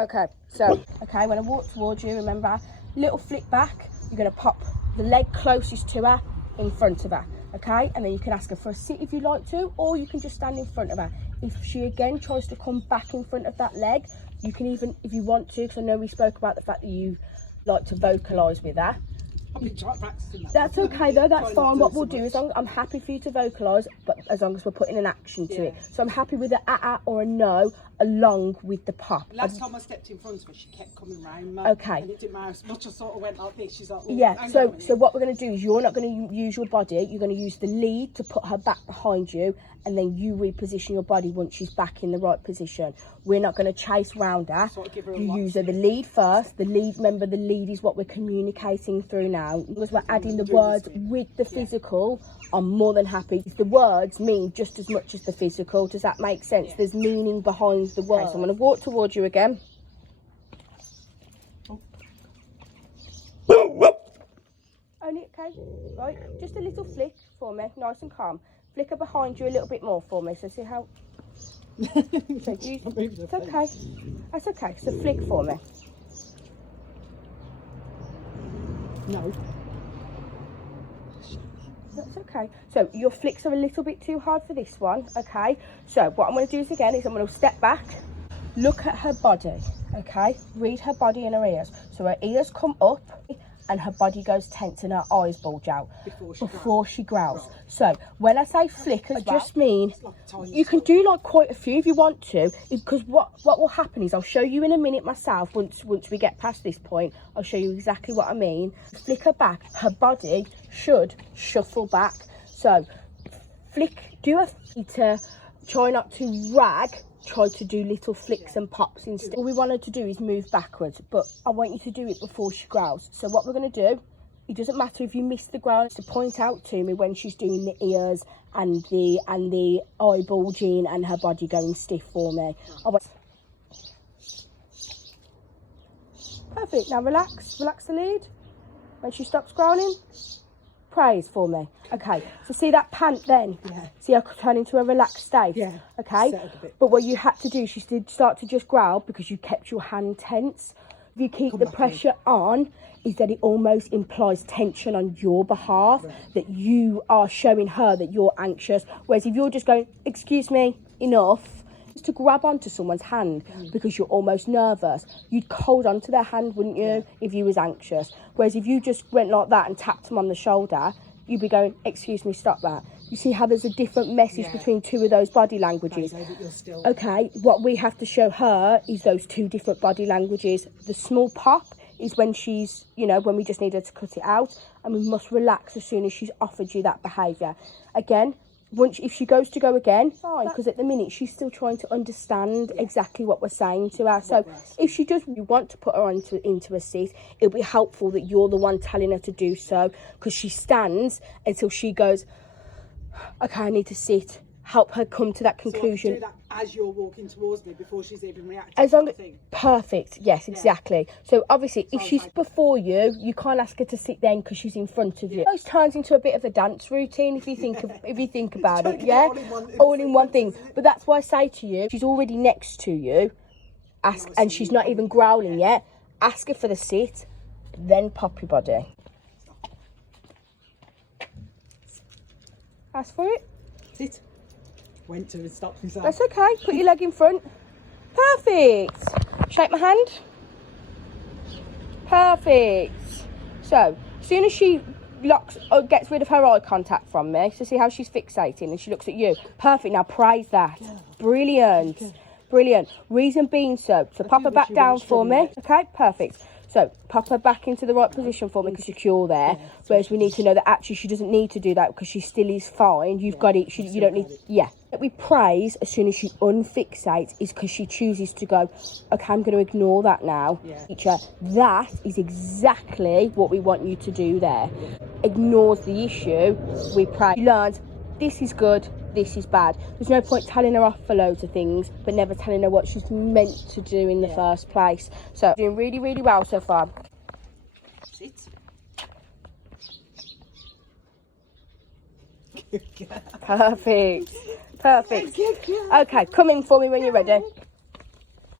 Okay, so, when I walk towards you, remember, little flick back, you're going to pop the leg closest to her in front of her, okay? And then you can ask her for a sit if you like to, or you can just stand in front of her. If she again tries to come back in front of that leg, you can even, if you want to, because I know we spoke about the fact that you like to vocalise with her. I've been practicing that. That's okay though, that's fine. What we'll do is I'm happy for you to vocalise, but as long as we're putting an action to it. So I'm happy with a or a no along with the pop. Last time I stepped in front of her, she kept coming round me. Okay. And it didn't matter as much. I sort of went like this. She's like, oh, yeah, so what we're going to do is you're not going to use your body, you're going to use the lead to put her back behind you, and then you reposition your body once she's back in the right position. We're not going to chase round her. Sort of You use the lead first. The lead, remember, the lead is what we're communicating through now. Because we're adding the words with the physical, I'm more than happy. The words mean just as much as the physical. Does that make sense? Yeah. There's meaning behind the words. Okay, so I'm going to walk towards you again. Only, okay, right, just a little flick for me, nice and calm. Flicker behind you a little bit more for me, so see how... so it's okay, that's okay, so flick for me. No. That's okay. So your flicks are a little bit too hard for this one, okay? So what I'm going to do is again is I'm going to step back, look at her body, okay? Read her body and her ears. So her ears come up and her body goes tense and her eyes bulge out before she growls. Right. So when I say flick, I just mean you can do like quite a few if you want to, because what will happen is I'll show you in a minute myself. Once we get past this point, I'll show you exactly what I mean. Flick her back, her body should shuffle back. So flick, do a feater, try not to rag, try to do little flicks and pops instead. All we want her to do is move backwards, but I want you to do it before she growls. So what we're going to do, it doesn't matter if you miss the growl, to point out to me when she's doing the ears and the eye bulging and her body going stiff for me. Perfect. Now relax the lead. When she stops growling, praise for me. Okay, so see that pant then? Yeah. See her turn into a relaxed state? Yeah. Okay, but what you had to do, she did start to just growl because you kept your hand tense. If you keep the pressure on, is that it almost implies tension on your behalf, that you are showing her that you're anxious. Whereas if you're just going, excuse me, enough, just to grab onto someone's hand because you're almost nervous, you'd hold onto their hand, wouldn't you, if you was anxious? Whereas if you just went like that and tapped them on the shoulder, you'd be going, excuse me, stop that. You see how there's a different message between two of those body languages? Okay, what we have to show her is those two different body languages. The small pop is when she's, you know, when we just need her to cut it out, and we must relax as soon as she's offered you that behaviour. Again, if she goes to go again, fine, because at the minute she's still trying to understand exactly what we're saying to her. So if she does want to put her into a seat, it'll be helpful that you're the one telling her to do so, because she stands until she goes, okay, I need to sit. Help her come to that conclusion. So I can do that as you're walking towards me before she's even reacting. As long as, perfect, yes, exactly. So obviously, if she's before you, you can't ask her to sit then because she's in front of you. It almost turns into a bit of a dance routine if you think about it. Yeah, all in one thing. But that's why I say to you, she's already next to you. Ask, and she's not even growling yet. Ask her for the sit, then pop your body. Ask for it. Sit. Went to and stopped myself. That's okay. Put your leg in front. Perfect. Shake my hand. Perfect. So, as soon as she gets rid of her eye contact from me, so see how she's fixating and she looks at you. Perfect. Now praise that. Brilliant. Brilliant. Reason being so pop her back down for me. Okay, perfect. So pop her back into the right position for me because you're secure there. Whereas we need to know that actually she doesn't need to do that because she still is fine. You've got it. You don't need. That we praise as soon as she unfixates is because she chooses to go, okay, I'm going to ignore that now. Teacher, that is exactly what we want you to do there. Ignores the issue. We praise. She learns this is good. This is bad. There's no point telling her off for loads of things, but never telling her what she's meant to do in the first place. So, doing really, really well so far. Sit. Perfect. Perfect. Okay, come in for me when you're ready.